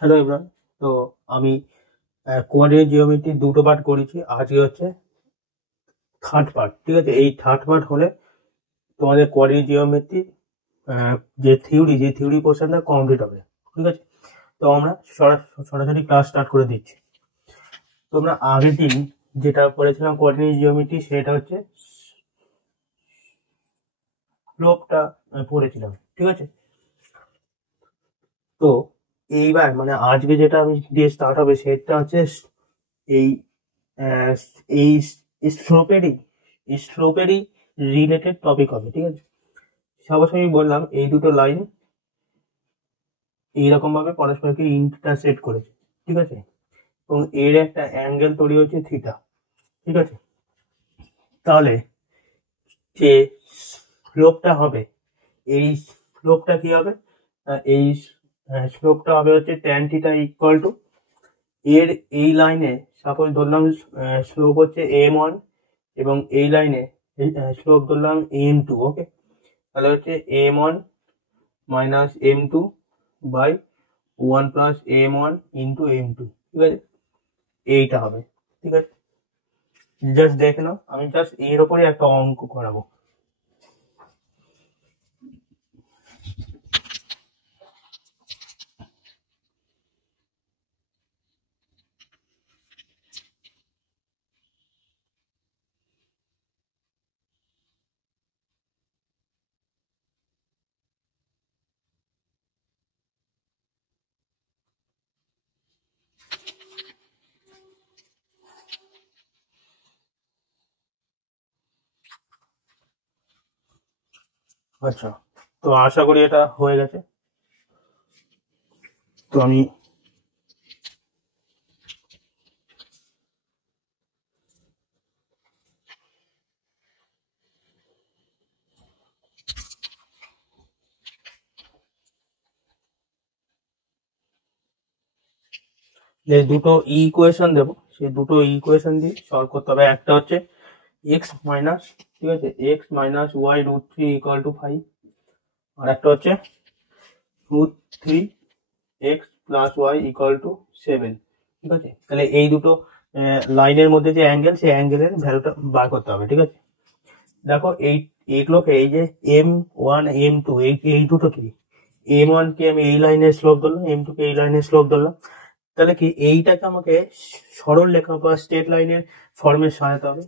Hello everyone. তো আমি coordinate geometry দুটো পার্ট করেছি, আজকে হচ্ছে থার্ড পার্ট। ঠিক আছে, এই থার্ড পার্ট হলে তোমাদের কোঅর্ডিনেট জিওমেট্রি যে থিওরি পোর্শনটা কমপ্লিট হবে। ঠিক আছে, তো আমরা সরাসরি ক্লাস স্টার্ট করে দিচ্ছি। তোমরা আগের দিন যেটা করেছিলাম কোঅর্ডিনেট জিওমেট্রি, সেটা হচ্ছে স্লোপটা পড়েছিলাম। ঠিক আছে, তো এইবার মানে আজকে যেটা আমি দিয়ে স্টার্ট হবে সেটা হচ্ছে এই আহ, এই স্লোপেরই স্লোপেরই রিলেটেড টপিক হবে। ঠিক আছে, সবার আমি বললাম এই দুটো লাইন এইরকম ভাবে পরস্পরকে ইন্টারসেক্ট করেছে। ঠিক আছে, এবং এর একটা অ্যাঙ্গেল তৈরি হচ্ছে থিটা। ঠিক আছে, তাহলে যে স্লোপটা হবে, এই স্লোপটা কি হবে? এই স্লোপটা হবে হচ্ছে ট্যান থিটা ইকুয়াল টু এর এই লাইনে সাপোজ ধরলাম স্লোপ হচ্ছে m1 এবং এই লাইনে স্লোপ ধরলাম m2। ওকে, তাহলে হচ্ছে m1 minus m2 by 1 plus m1 into m2। ঠিক আছে, এইটা হবে। ঠিক আছে, জাস্ট দেখে নাও, আমি জাস্ট এর ওপরে একটা অঙ্ক করাবো। আচ্ছা, তো আশা করি এটা হয়ে গেছে। তো আমি যে দুটো ইকুয়েশন দেবো, সেই দুটো ইকুয়েশন দিয়ে সলভ করতে হবে। একটা হচ্ছে এক্স মাইনাস, ঠিক আছে, X minus Y root three equal to 5, আর একটা হচ্ছে root three X plus Y equal to 7। ঠিক আছে, তাহলে এই দুটো লাইনের মধ্যে যে অ্যাঙ্গেল, সেই অ্যাঙ্গেলের ভ্যালুটা বার করতে হবে। ঠিক আছে, দেখো এইগুলোকে, এই যে m1 m2, এই দুটো কি, m1 কে আমি এই লাইনের স্লোপ ধরলাম, m2 কে এই লাইনের স্লোপ ধরলাম, তাহলে কি এইটাকে আমাকে সরল রেখা বা স্ট্রেট লাইনের ফর্মে সাজাতে হবে।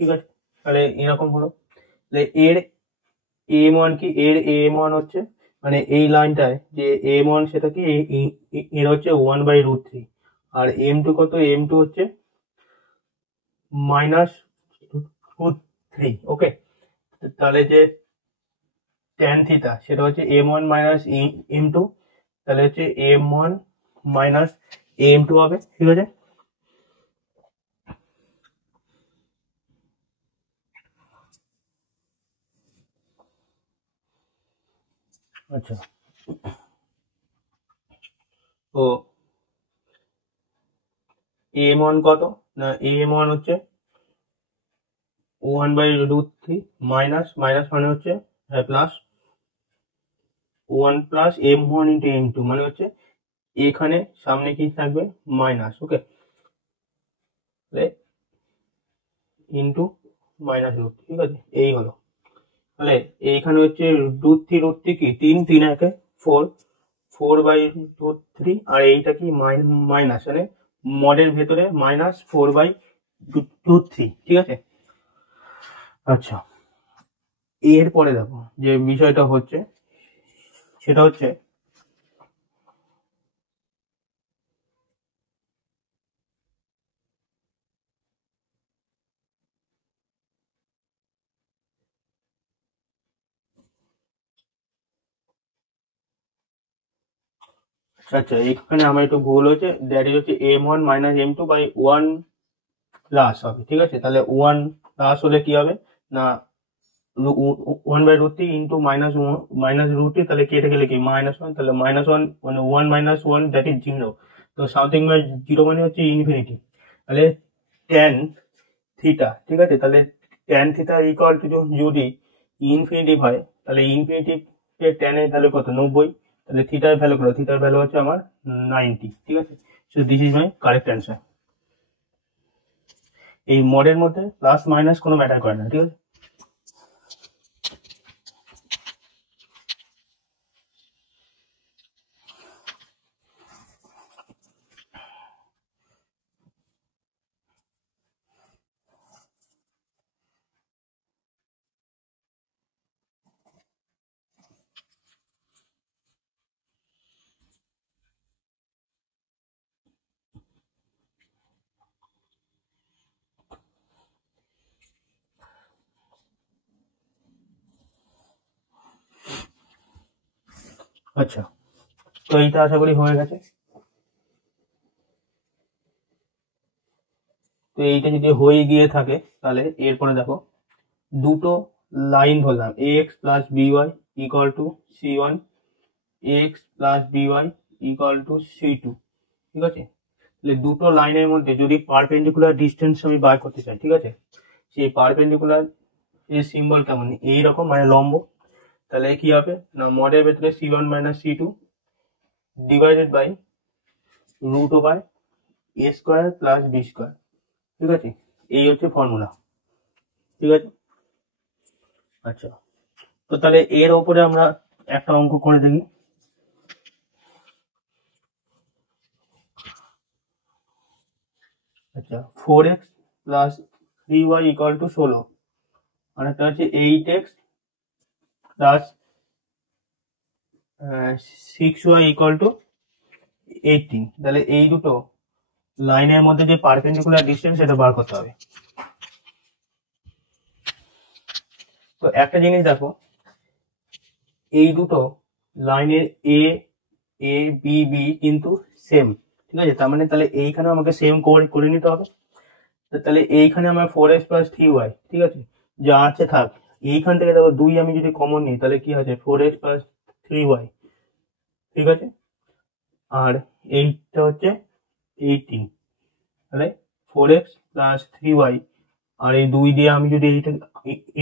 ঠিক আছে, তাহলে এরকম হলো। তাহলে এর m1 কি, এর m1 হচ্ছে মানে এই লাইনটায় যে m1 সেটা কি এর হচ্ছে 1/√3, আর m2 কত, m2 হচ্ছে -√3। ওকে, তাহলে যে ট্যান থিটা সেটা হচ্ছে m1 মাইনাস m2, তাহলে হচ্ছে m1 মাইনাস m2 হবে। ঠিক আছে, আচ্ছা, তো m1 কত, না m1 হচ্ছে 1/√3 মাইনাস মাইনাস মানে হচ্ছে plus 1 plus m1 into m2 মানে হচ্ছে এখানে সামনে কি থাকবে, মাইনাস। ওকে, ইন্টু মাইনাস রুট। ঠিক আছে, এই হলো। তাহলে এইখানে হচ্ছে √3 কি 3, 3 একে 4, 4/√3, আর এইটা কি মাইনাস মানে মডের ভেতরে -4/√3। ঠিক আছে, আচ্ছা, এরপরে দেখো যে বিষয়টা হচ্ছে সেটা হচ্ছে আচ্ছা, এখানে আমার একটু ভুল হয়েছে, দ্যাট ইজ হচ্ছে m1 minus m2 by 1 plus হবে। ঠিক আছে, তাহলে 1 প্লাস হলে কি হবে না 1/√3 ইন্টু মাইনাস √3, তাহলে কেটে গেলে কি -1, তাহলে -1 মানে 1 - 1 দ্যাট ইজ 0। তো সামথিং বাই 0 মানে হচ্ছে ইনফিনিটি। তাহলে ট্যান থিটা, ঠিক আছে, তাহলে ট্যান থিটা ইকুয়াল টু যদি ইনফিনিটি হয় তাহলে ইনফিনিটি ট্যানের ভ্যালু কত 90, তাহলে থিটার ভ্যালু কত, থিটার ভ্যালু হচ্ছে আমার 90, ঠিক আছে। So this is my correct answer. এই মডের মধ্যে প্লাস মাইনাস কোনো ম্যাটার করে না, ঠিক আছে। আচ্ছা, তো এইটা আশা করি হয়ে গেছে। তো এইটা যদি হয়ে গিয়ে থাকে তাহলে এরপরে দেখো দুটো লাইন ধরলাম, ax plus by equal to c1, ax plus by equal to c2, ঠিক আছে। তাহলে দুটো লাইনের মধ্যে যদি পারপেন্ডিকুলার ডিস্টেন্স আমি বার করতে চাই, ঠিক আছে, সেই পারপেন্ডিকুলার এর সিম্বল কেমন এইরকম, মানে লম্ব। তাহলে কি হবে না, মডের ভেতরে c1 minus c2 divided by √a² plus b², ঠিক আছে। এই হচ্ছে ফর্মুলা, ঠিক আছে। আচ্ছা, তো তাহলে এর ওপরে আমরা একটা অঙ্ক করে দেখি। আচ্ছা, 4x plus 3y equal to 16, আর একটা হচ্ছে 8x plus 6y equal to 18। তাহলে এই দুটো লাইনের মধ্যে যে পারপেন্ডিকুলার ডিস্টেন্স সেটা বার করতে হবে। তো একটা জিনিস দেখো, এই দুটো লাইনের এ এ বি বি কিন্তু সেম, ঠিক আছে। তার মানে তাহলে এইখানে আমাকে সেম করে নিতে হবে। তাহলে এইখানে আমার 4x প্লাস 3y, ঠিক আছে, যা আছে থাক। এইখান থেকে দেখো 2 আমি যদি কমন নিই তাহলে কি আছে 4x প্লাস 3y, ঠিক আছে। আর এইটা হচ্ছে 18, তাহলে 4x প্লাস 3y, আর এই 2 দিয়ে আমি যদি এইটা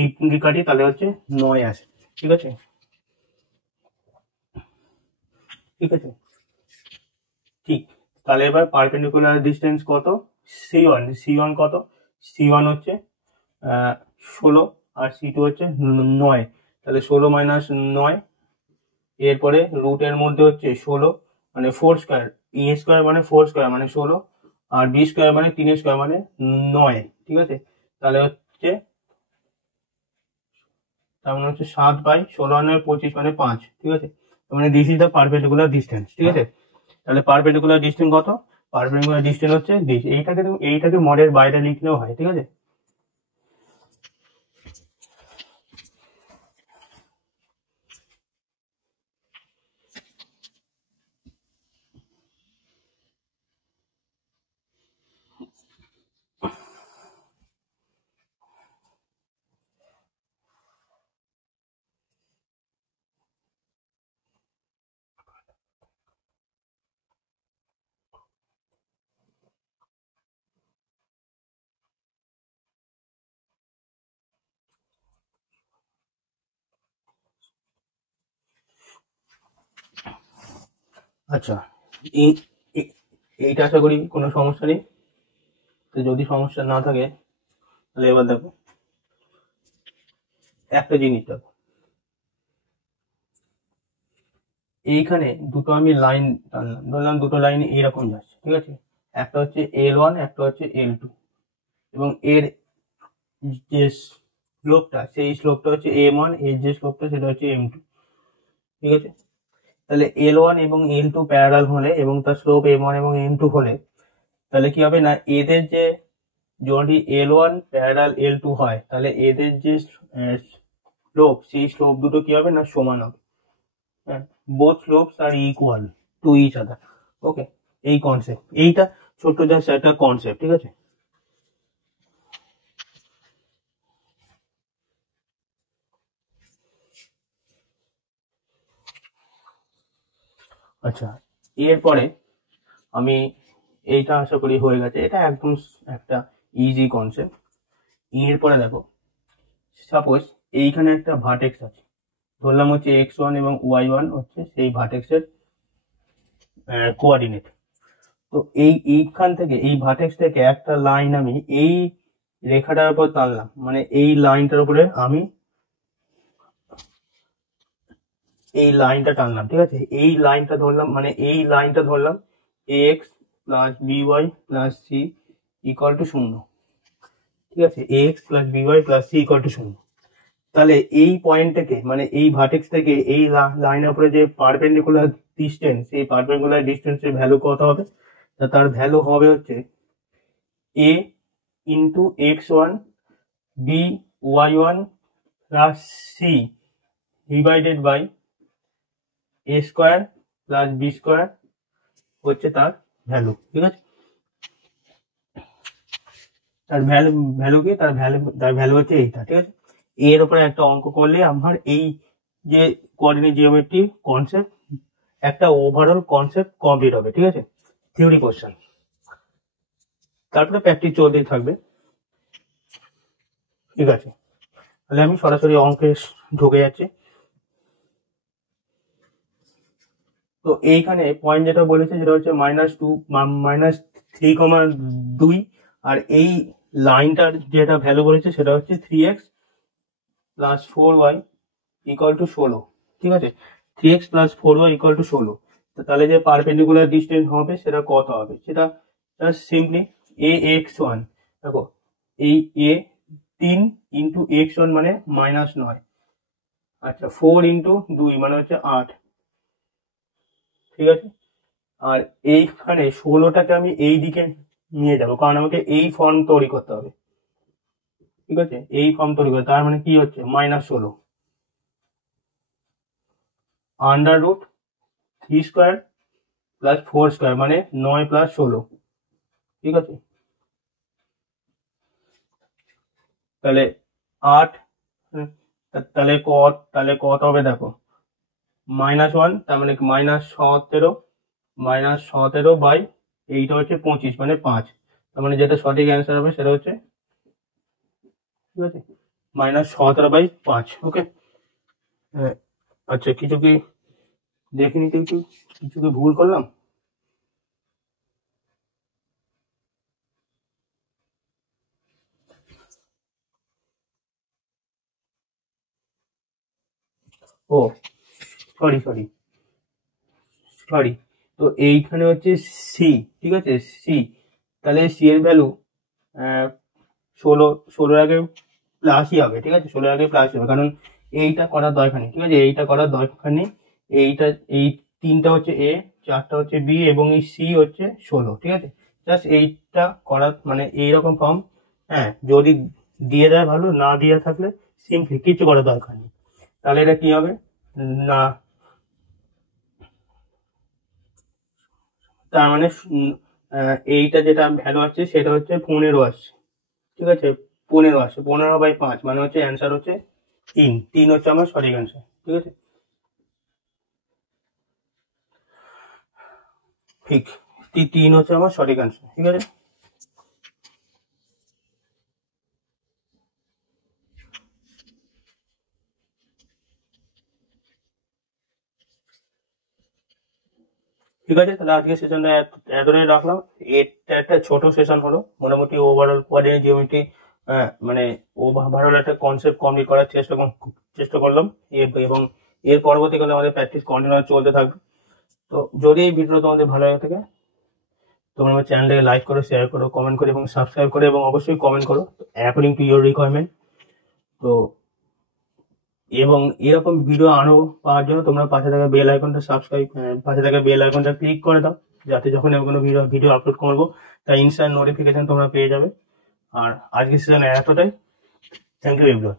18কে কাটি তাহলে হচ্ছে 9 আসে, ঠিক আছে, ঠিক আছে। ঠিক, তাহলে এবার পারপেন্ডিকুলার ডিস্টেন্স কত, c1 কত, c1 হচ্ছে 16 আর c2 হচ্ছে 9। তাহলে 16 মাইনাস 9, এরপরে রুটের মধ্যে হচ্ছে 16 মানে 4² e² মানে 4² মানে 16, আর b² মানে 3² মানে 9, ঠিক আছে। তাহলে হচ্ছে তার মানে হচ্ছে 7/16 আর 25 মানে 5, ঠিক আছে। মানে this is the perpendicular distance, ঠিক আছে। তাহলে পারপেন্ডিকুলার ডিস্টেন্স কত, পারপেন্ডিকুলার ডিস্টেন্স হচ্ছে দিস। এইটাকে মডের বাইরে লিখলেও হয়, ঠিক আছে। আচ্ছা, এইটা আশা করি কোনো সমস্যা নেই। তো যদি সমস্যা না থাকে তাহলে এবার দেখো একটা জিনিস দেখো, এইখানে দুটো আমি লাইন টানলাম, ধরলাম দুটো লাইন এইরকম যাচ্ছে, ঠিক আছে। একটা হচ্ছে L1, একটা হচ্ছে L2, এবং এর যে স্লোপটা সেই স্লোপটা হচ্ছে m1, এর যে স্লোপটা সেটা হচ্ছে m2, ঠিক আছে। তাহলে L1 এবং L2 প্যারালাল হলে এবং তার স্লোপ m1 এবং m2 হলে তাহলে কি হবে না, এদের যে যদি L1 প্যারালাল L2 হয় তাহলে এদের যে স্লোপ সেই স্লোপ দুটো কি হবে না সমান হবে, হ্যাঁ, both slopes are equal to each other. Okay, এই কনসেপ্ট, এইটা ছোট্ট জাস্ট একটা কনসেপ্ট, ঠিক আছে। আচ্ছা, এরপরে আমি এইটা আশা করি হয়ে গেছে, এটা একদম একটা ইজি কনসেপ্ট। এরপরে দেখো, সাপোজ এইখানে একটা ভার্টেক্স আছে, ধরলাম হচ্ছে x1 এবং y1 হচ্ছে সেই ভার্টেক্সের কোঅর্ডিনেট। তো এইখান থেকে এই ভার্টেক্স থেকে একটা লাইন আমি এই রেখাটার উপর টানলাম, মানে এই লাইনটার উপরে আমি এই লাইনটা টানলাম, ঠিক আছে। এই লাইনটা ধরলাম, মানে এই লাইনটা ধরলাম ax plus by plus c equal to 0, ঠিক আছে। ax plus by plus c equal to 0। তাহলে এই পয়েন্ট থেকে, মানে এই ভার্টেক্স থেকে এই লাইনের উপরে যে পারপেন্ডিকুলার ডিস্টেন্স, এই পারপেন্ডিকুলার ডিস্টেন্সের ভ্যালু কত হবে? তার ভ্যালু হবে হচ্ছে a into x1 by1 plus c divided by a square plus b square হচ্ছে তার ভ্যালু, ঠিক আছে। তার ভ্যালু কি? তার ভ্যালু হচ্ছে এইটা, ঠিক আছে। এর উপরে একটা অঙ্ক করলে আমার এই যে কোঅর্ডিনেট জিওমেট্রি কনসেপ্ট, একটা ওভারঅল কনসেপ্ট কমপ্লিট হবে, ঠিক আছে। থিওরি কোশ্চেন, তারপরে প্র্যাকটিস চলতেই থাকবে, ঠিক আছে। তাহলে আমি সরাসরি অঙ্কে ঢুকে যাচ্ছি। তো এইখানে পয়েন্ট যেটা বলেছে সেটা হচ্ছে -3,2, আর এই লাইনটার যেটা ভ্যালু বলেছে সেটা হচ্ছে 3x plus 4y equal to 16, ঠিক আছে। 3x plus 4y equal to 16। তো তাহলে যে পারপেন্ডিকুলার ডিস্টেন্স হবে সেটা কত হবে? সেটা জাস্ট সিম্পলি ax1, দেখো এই a 3 ইন্টু x1 মানে -9, আচ্ছা 4 ইন্টু 2 মানে হচ্ছে 8, ঠিক আছে। আর এইখানে 16টাকে আমি এই দিকে নিয়ে যাবো, কারণ আমাকে এই ফর্ম তৈরি করতে হবে, ঠিক আছে। এই ফর্ম তৈরি করতে, তার মানে কি হচ্ছে -16 under root 3 square plus 4 square মানে 9 প্লাস 16, ঠিক আছে। তাহলে 8, তাহলে কত হবে দেখো, -1, তার মানে -17 বাই এইটা হচ্ছে 25 মানে 5, তার মানে যেটা সঠিক অ্যান্সার হবে সেটা হচ্ছে, ঠিক আছে, -17/5। ওকে, আচ্ছা কিছু কি দেখিনি, কিছু কি ভুল করলাম? ও সরি, তো এইখানে হচ্ছে সি, ঠিক আছে, সি। তাহলে সি এর ভ্যালু 16 আগে প্লাসই হবে, ঠিক আছে। 16 আগে প্লাস হবে, কারণ এইটা করার দরকার নেই, ঠিক আছে। এইটা করার দরকার নেই, এই 3টা হচ্ছে এ, 4টা হচ্ছে বি এবং এই সি হচ্ছে 16, ঠিক আছে। জাস্ট এইটা করার মানে এইরকম ফর্ম, হ্যাঁ, যদি দিয়ে দেয় ভালো, না দিয়ে থাকলে সিম্পলি কিছু করার দরকার নেই। তাহলে এটা কি হবে না, তার মানে এইটা যেটা ভ্যালু আসছে সেটা হচ্ছে 15 আসছে, ঠিক আছে। 15 আসছে, 15/5 মানে হচ্ছে অ্যান্সার হচ্ছে 3 হচ্ছে আমার সঠিক অ্যান্সার, ঠিক আছে। ঠিক 3 হচ্ছে আমার সঠিক অ্যান্সার, ঠিক আছে। ঠিক আছে, তাহলে আজকে সেশনটা এতটাই রাখলাম। এটা একটা ছোট সেশন হলো, মোটামুটি ওভারঅল কোঅর্ডিনেট জিওমেট্রি মানে ওভারঅল একটা কনসেপ্ট কমপ্লিট করার চেষ্টা করলাম, এবং এর পরবর্তীকালে আমাদের প্র্যাকটিস কন্টিনিউ চলতে থাকবে। তো যদি এই ভিডিও তোমাদের ভালো লাগে থাকে, তোমরা আমার চ্যানেলটাকে লাইক করো, শেয়ার করো, কমেন্ট করো এবং সাবস্ক্রাইব করো, এবং অবশ্যই কমেন্ট করো অ্যাকর্ডিং টু ইউর রিকোয়ারমেন্ট। তো এবং এরকম ভিডিও আরো পাওয়ার জন্য তোমরা পাশে থাকা বেল আইকনটা ক্লিক করে দাও, যাতে যখন আমি কোনো ভিডিও আপলোড করবো তার ইনস্ট্যান্ট নোটিফিকেশন তোমরা পেয়ে যাবে। আর আজকের সেশনে এতটাই। Thank you everyone.